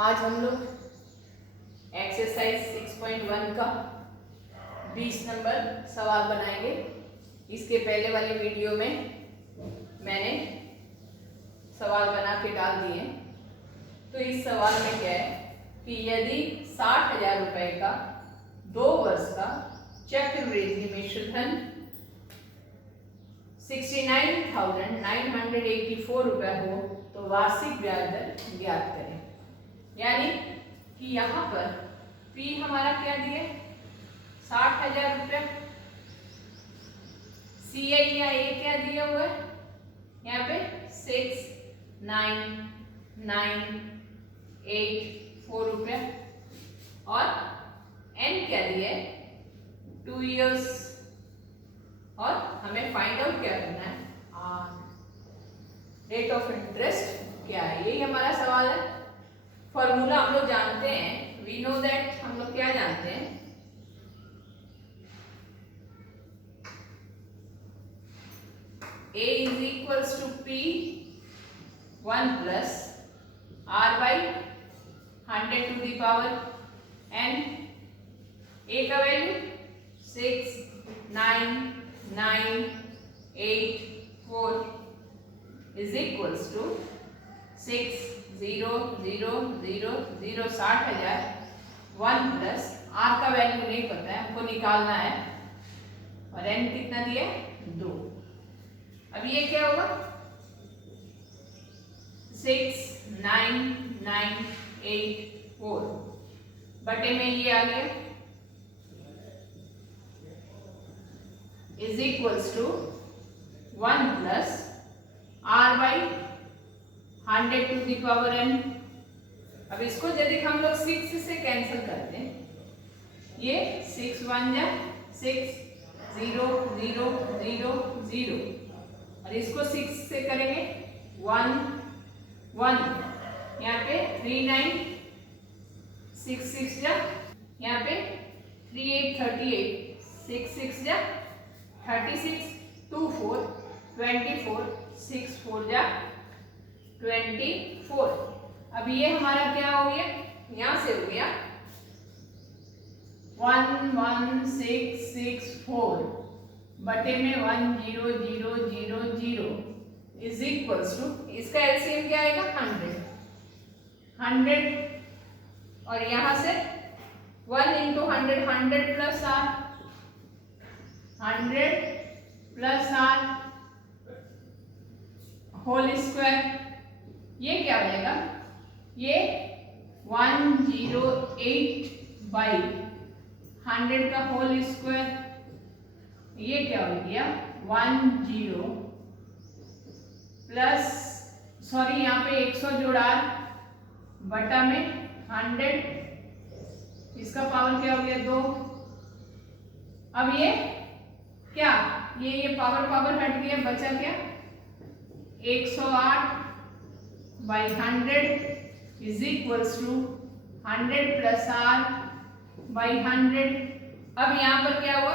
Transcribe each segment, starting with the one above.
आज हम लोग एक्सरसाइज 6.1 का 20 नंबर सवाल बनाएंगे। इसके पहले वाली वीडियो में मैंने सवाल बना के डाल दिए। तो इस सवाल में क्या है कि यदि 60,000 रुपए का 2 वर्ष का चक्रवृद्धि मिश्र धन 69,984 रुपये हो तो वार्षिक ब्याज दर ज्ञात करें। यानी कि यहाँ पर P हमारा क्या दिए 60,000 रुपये, CI या A क्या दिया हुआ है यहाँ पे 6,9,984 रुपये और N क्या दिया है 2 इयर्स और हमें फाइंड आउट क्या करना है रेट ऑफ इंटरेस्ट क्या है। यही हमारा सवाल है। फॉर्मूला हम लोग जानते हैं, वी नो दैट। हम लोग क्या जानते हैं A is equals to P 1 plus R by 100 to the power N। A का value 6,9,984 is equals to 6,0,0,0,0 60,000 1 plus R का वैल्यू नहीं पता है, हमको निकालना है और N कितना दिया है 2। अब ये क्या होगा 6,9,984 बटे में ये आ गया is equals to 1 plus R by 100 to the power N। अब इसको यदि हम लोग 6 से कैंसिल करते हैं, ये 6 1 जा 6 0 0 0 0 और इसको 6 से करेंगे 1 1 यहाँ पे 3 9 6 6 जा यहाँ पे 3 8 38 6 6 जा 36 2 4 24 6 4 जा 24। अब ये हमारा क्या हो गया यहाँ से हो गया 11664 बटे में 10000 इज इक्वल्स टू इसका एलसीएम क्या आएगा 100 और यहाँ से 1 into 100 100 plus R 100 plus R whole square. ये क्या बनेगा ये 108 बाई 100 का होल स्क्वायर। ये क्या हो गया 10 प्लस सॉरी यहाँ पे 100 जोड़ा बटा में 100 इसका पावर क्या हो गया 2। अब ये क्या ये पावर हट गया, बचा क्या 108 by 100 is equals to 100 plus R by 100। अब यहाँ पर क्या हुआ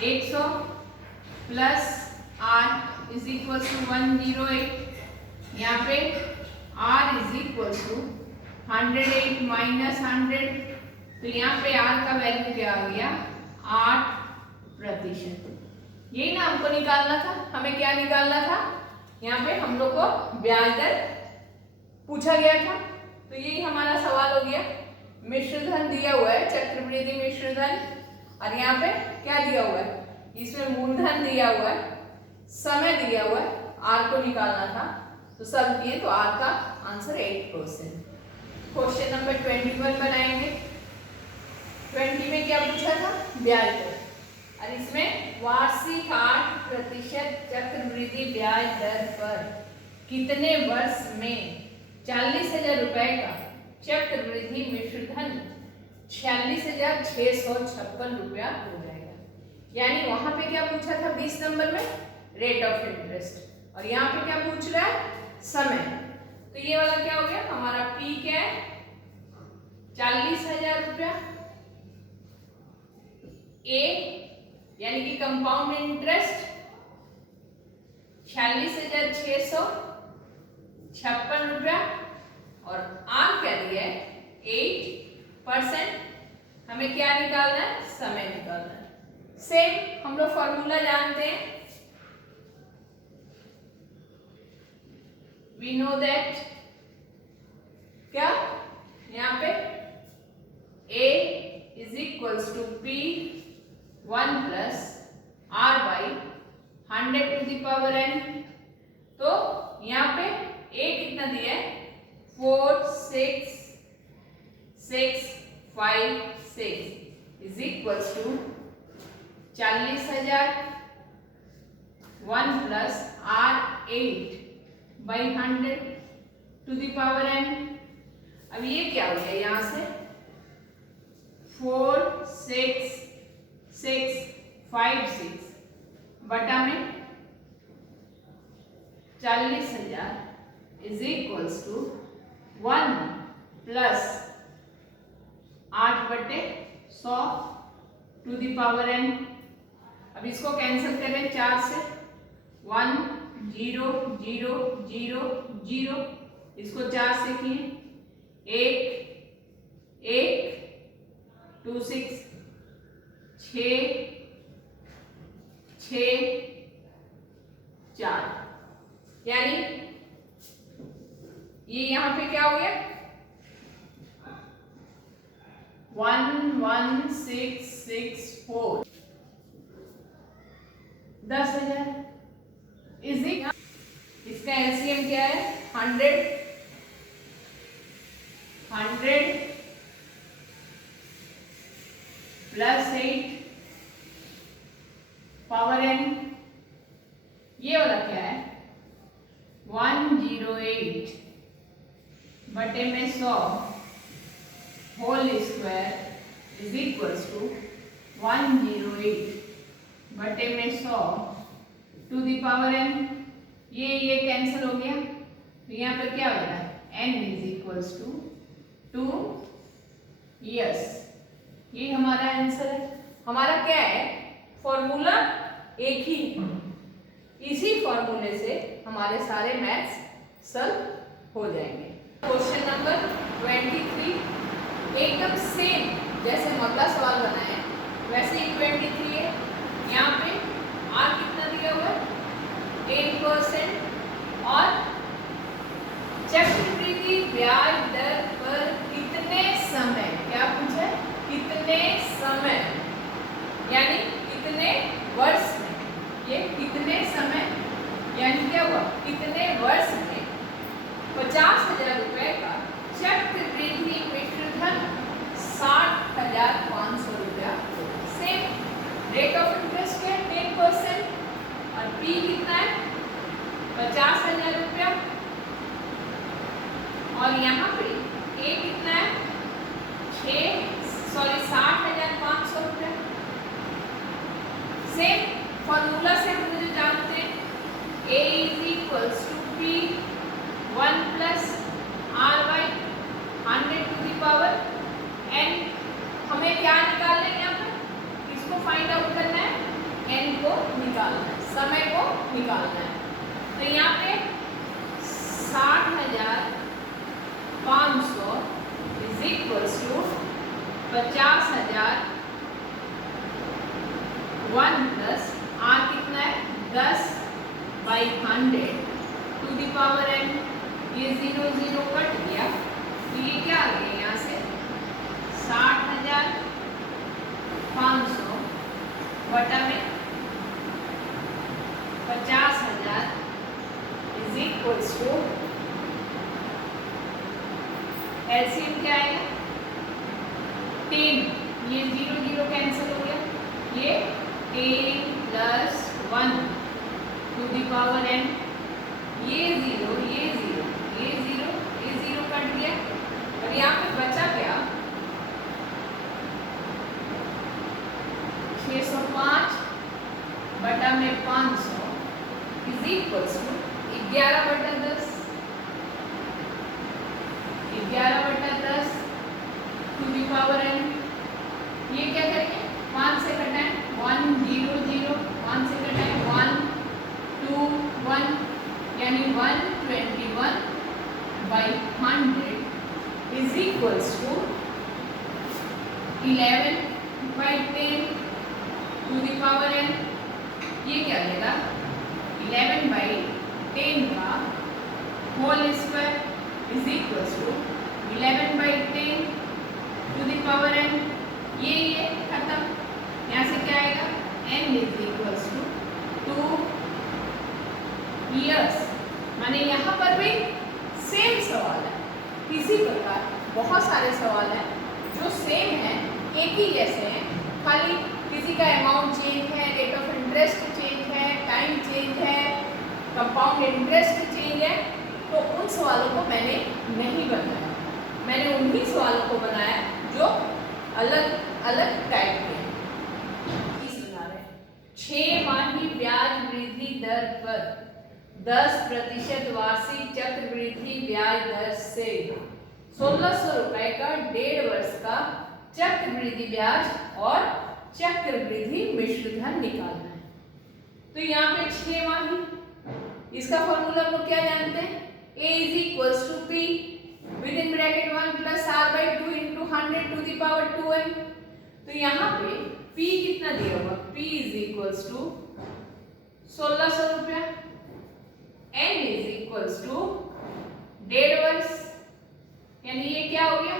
100 plus R is equals to 108। यहाँ पे R is equals to 108 minus 100 तो यहाँ पे R का वैल्यू क्या आ गया 8%। यही ना हमको निकालना था। हमें क्या निकालना था यहाँ पे हम लोग को ब्याज दर पूछा गया था। तो यही हमारा सवाल हो गया। मिश्र धन दिया हुआ है चक्रवृद्धि मिश्र धन और यहाँ पे क्या दिया हुआ है इसमें मूलधन दिया हुआ है, समय दिया हुआ है, R को निकालना था तो सब दिए तो R का आंसर 8%। क्वेश्चन नंबर 21 बनाएंगे। 20 में क्या पूछा था ब्याज दर और इसमें वार्षिक 8% चक्रवृद्धि ब्याज दर पर कितने वर्ष में 40,000 रुपए का चक्रवृद्धि मिश्र धन 46,656 रुपया हो जाएगा। यानी वहां पे क्या पूछा था 20 नंबर में रेट ऑफ इंटरेस्ट और यहाँ पे क्या पूछ रहा है समय। तो ये वाला क्या हो गया हमारा P क्या है 40,000 रुपया। A यानी कि कंपाउंड इंटरेस्ट 46,656 रुपया और R क्या हमें क्या निकालना है, समय निकालना है। सेम हम लोग फॉर्मूला जानते हैं, वी नो दैट क्या, यहाँ पे A is equals to P 1 plus R by 100 to the power n। तो यहाँ पे A कितना दिया है, 4 6 6 5 6 is equals to 40,000 1 plus R8 by 100 to the power n। अब ये क्या हो गया, यहाँ से 4 6 6 5 6 बटा में 40,000 इज इक्वल्स टू 1 प्लस 8 बटे 100 टू द पावर n। अब इसको कैंसिल करें 4 से, 1 0 0 0 0, इसको 4 से किए 1 1 2 6 6 6 4, यानी ये यहाँ पे क्या हो गया 11664 10,000 इज इक्वल, इसका एलसीएम क्या है 100 प्लस 8 पावर n, ये वाला क्या है 108 बटे में 100 whole square is equals to 108 बटे में 100 टू द पावर n। ये कैंसिल हो गया, तो यहाँ पर क्या बना n is equals to 2। Yes, ये हमारा आंसर है। हमारा क्या है, फॉर्मूला एक ही, इसी फॉर्मूले से हमारे सारे मैथ्स सॉल्व हो जाएंगे। क्वेश्चन नंबर 23 एकदम सेम जैसे अगला सवाल बनाए वैसे ही 23 है। यहाँ पे R कितना दिया हुआ है 8% और चक्रवृद्धि ब्याज दर पर कितने समय, क्या पूछा है कितने समय, यानी कितने वर्ष में, ये कितने समय यानी क्या हुआ कितने वर्ष में 50,000 रुपए का चक्रवृद्धि मिश्रधन 60,500 रुपया। सेम रेट ऑफ इंटरेस्ट है 10% और P कितना है 50,000 रुपया, और यहाँ पे A कितना है 60,500 रुपया। सेम फॉर्मूला से हम मुझे जानते हैं A is equals to P 1 plus R by 100 to the power n। हमें क्या निकालना है, यहाँ पर इसको फाइंड आउट करना है, n को निकालना है, समय को निकालना है। तो यहाँ पे 60,500 is equals to 50,000 1 plus R कितना है 10 by 100 to the power n। ये 0 0 कट गया, तो ये क्या आ गया यहाँ से 60,500 बटा में 50,000 इज इक्वल्स टू एलसीएम क्या आएगा 10, ये 0 0 कैंसिल हो गया, ये 10 plus 1 to the power n, ये 0 ये 0 ये 0 ये 0 कट गया, और यहाँ पे बचा क्या 605 बटा में 500 इज इक्वल्स टू 11 बटा 10, 11 बटा 10 टू द पावर n। ये क्या करेंगे 5 से कटाएं 1 0 0, 1 से कटाएं 1 2 1, यानी 121 by 100 is equals to 11/10 to the power n, ये क्या देगा 11/10 का whole square is equal to 11/10 to the power n। ये खत्म, यहाँ से क्या आएगा n is equal to 2 years. माने यहाँ पर भी सेम सवाल है। इसी प्रकार बहुत सारे सवाल हैं जो सेम है, एक ही जैसे हैं, खाली किसी का अमाउंट चेंज है, रेट ऑफ इंटरेस्ट चेंज है, टाइम चेंज है, कंपाउंड इंटरेस्ट चेंज है। तो उन सवालों को मैंने नहीं बनाया, मैंने उन्हीं सवालों को बनाया जो अलग अलग टाइप के हैं। 6 ब्याज वृद्धि दर पर 10% वार्षिक चक्रवृद्धि ब्याज दर से 1600 रुपए का 1.5 वर्ष का चक्रवृद्धि ब्याज और चक्रवृद्धि मिश्र धन निकालना है। तो यहाँ पे 6 माही, इसका फॉर्मूला हम लोग क्या जानते हैं, A is equals to P with in bracket 1 plus R/2 into 100 to the power 2n। तो यहाँ पे P कितना दिया होगा, P इज इक्वल्स टू 1600 रुपया, N इज इक्वल्स टू 1.5 वर्ष, यानी ये क्या हो गया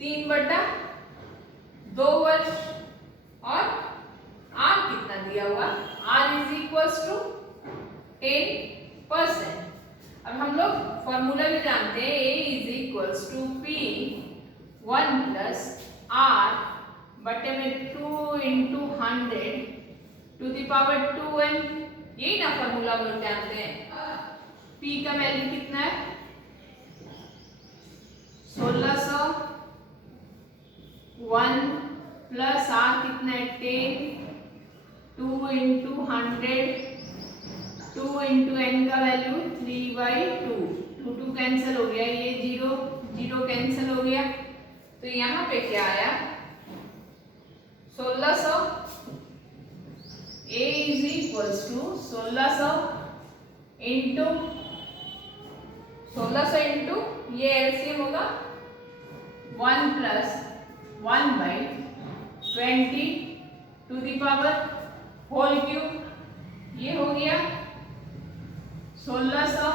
3/2 वर्ष, और R कितना दिया हुआ, R इज इक्वल्स टू 10%। अब हम लोग फॉर्मूला भी जानते हैं, A is equals to P 1 plus R बटे में 2 into 100 to the power 2n। यही ना फॉर्मूला हम लोग जानते हैं। P का वैल्यू कितना है 1600, 1 प्लस R कितना है 10, 2 इंटू 100, 2 इंटू n का वैल्यू 3/2, 2 कैंसिल हो गया, ये 0 कैंसिल हो गया। तो यहाँ पे क्या आया 1600, A is equals to 1600 into 1600 into ये एलसीएम होगा 1 plus 1/20 to the power whole cube, ये हो गया 1600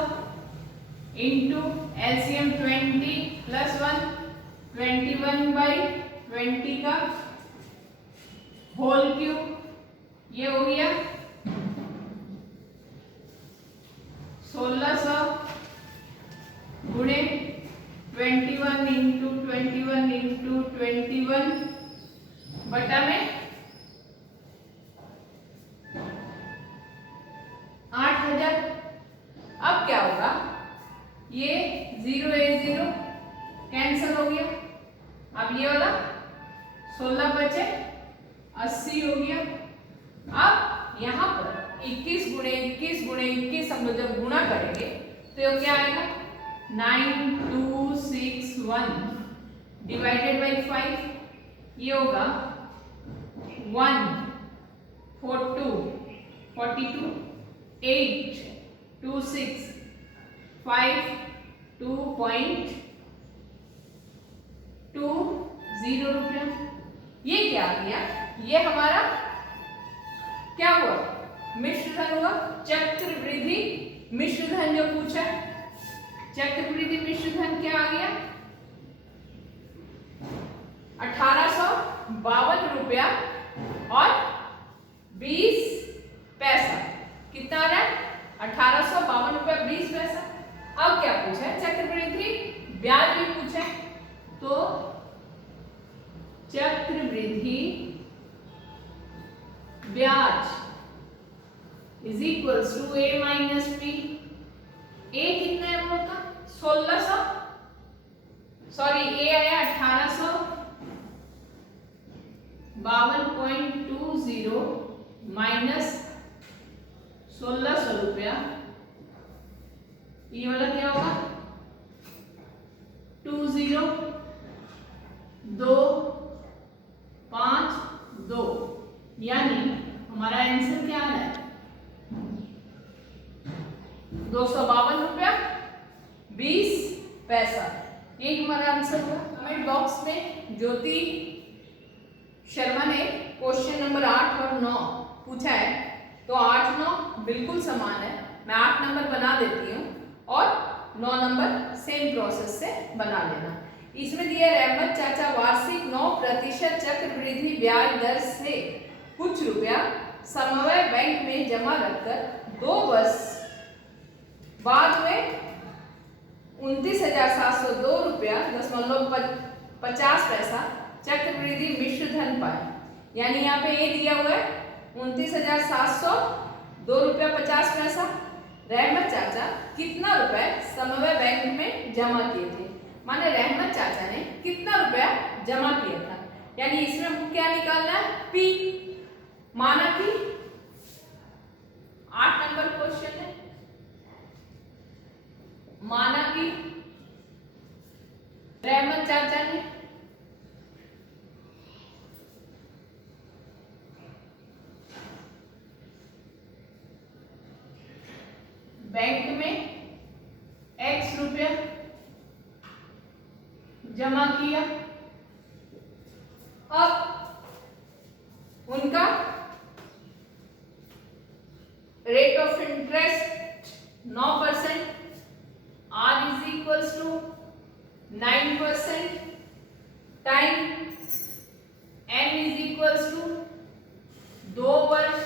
इंटू एलसीएम 20 प्लस 1 21/20 का होल क्यूब, ये हो गया 1600 गुणे 21 इंटू 21 इंटू 21 बटा में 8000। अब क्या होगा, ये 0 कैंसिल हो गया, अब ये वाला 16 बचे 80 हो गया। अब यहाँ पर 21 गुणे 21 हम लोग जब गुणा करेंगे तो ये क्या आएगा 9261 डिवाइडेड बाई 5, ये होगा 142 8 26 5 2.20 रुपया। ये क्या आ गया, ये हमारा क्या हुआ मिश्र धन हुआ, चक्रवृद्धि मिश्र धन जो पूछा, चक्रवृद्धि मिश्र धन क्या आ गया 1852 रुपया और 20 पैसा। कितना आ रहा है 1852 रुपया 20 पैसा। अब क्या पूछा है, चक्रवृद्धि ब्याज भी पूछा है, तो चक्रवृद्धि ब्याज is equals to A minus P। A कितना है हम लोग का 1600, सॉरी A आया 1852.20 माइनस 1600 रुपया, ये वाला क्या होगा 20252, यानी हमारा आंसर क्या आ रहा है 252 रुपया 20 पैसा। ये हमारा आंसर हुआ। कमेंट बॉक्स में ज्योति शर्मा ने क्वेश्चन नंबर 8 और 9 पूछा है, तो 8 9 बिल्कुल समान है। मैं 8 नंबर बना देती हूँ और 9 नंबर सेम प्रोसेस से बना लेना। इसमें दिया रहमत चाचा वार्षिक 9% चक्रवृद्धि ब्याज दर से कुछ रुपया समवाय बैंक में जमा रखकर 2 वर्ष बाद में 29,702 रुपया 50 चक्रवृद्धि मिश्र धन पाए। यानी यहाँ पे ये दिया हुआ है 29,702 रुपया 50। रहमत चाचा कितना रुपए समवाय बैंक में जमा किए थे, माने रहमत चाचा ने कितना रुपया जमा किया था। यानी इसमें हमको क्या निकालना है, पी। माना कि 8 नंबर क्वेश्चन है, माना कि रहमत चाचा ने बैंक में x रुपया जमा किया। अब उनका rate of interest 9%, r is equals to 9%, time n is equals to 2 वर्ष,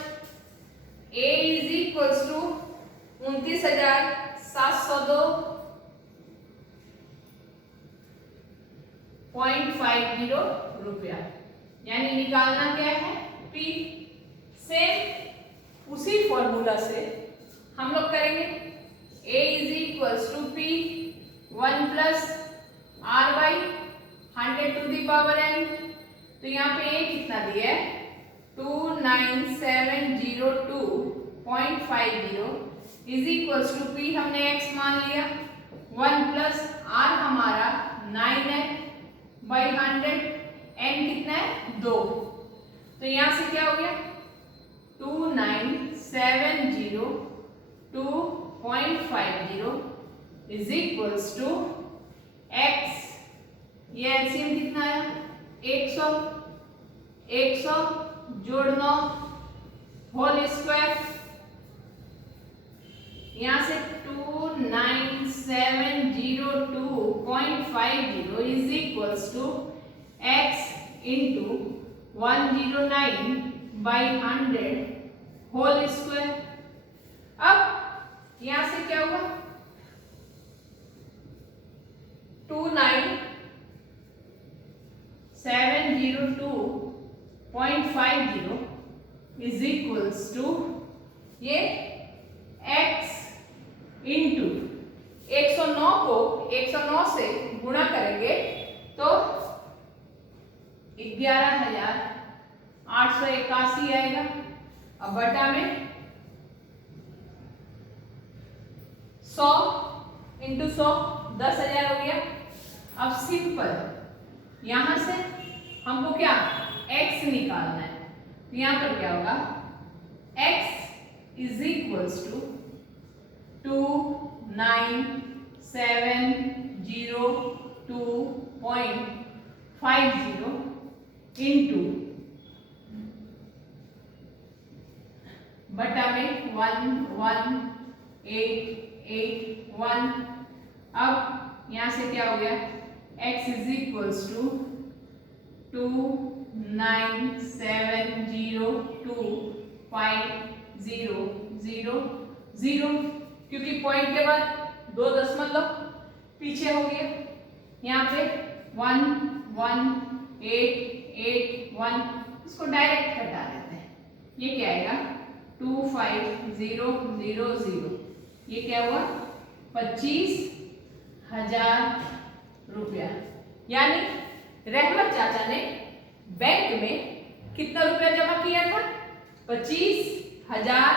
a इज इक्वल्स टू 29,702.50 रुपया। यानी निकालना क्या है, P। सेम उसी फॉर्मूला से हम लोग करेंगे, A is equals to P 1 plus R by 100 to the power n। तो यहाँ पे A कितना दिया है, 29,702.50 इज इक्वल्स टू P हमने x मान लिया, 1 प्लस R हमारा 9 है बाई 100, n कितना है 2। तो यहाँ से क्या हो गया, 29,702.50 इज इक्वल्स टू x, ये एलसीएम कितना है 100, 100 जोड़ 9 होल स्क्वायर। यहाँ से 29,702.50 is equals to x into 109 by 100 whole square. अब यहाँ से क्या हुआ, 29,702.50 इज इक्वल्स टू ये x इंटू 109 को 109 से गुणा करेंगे तो 11,881 आएगा। अब बटा में 100 इंटू 100 10,000 हो गया। अब सिंपल यहां से हमको क्या x निकालना है, तो यहां पर क्या होगा, x is equals to 29,702.50 into बटा में 11881। अब यहां से क्या हो गया, x इज इक्वल्स टू 29,702.50 क्योंकि पॉइंट के बाद 2 दशमलव पीछे हो गया। यहाँ पे 11881 इसको डायरेक्ट हटा देते हैं, ये क्या आएगा 25,000। ये क्या हुआ 25,000 रुपया। यानी रहमत चाचा ने बैंक में कितना रुपया जमा किया था, 25,000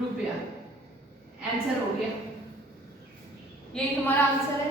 रुपया। आंसर हो गया, ये तुम्हारा आंसर है।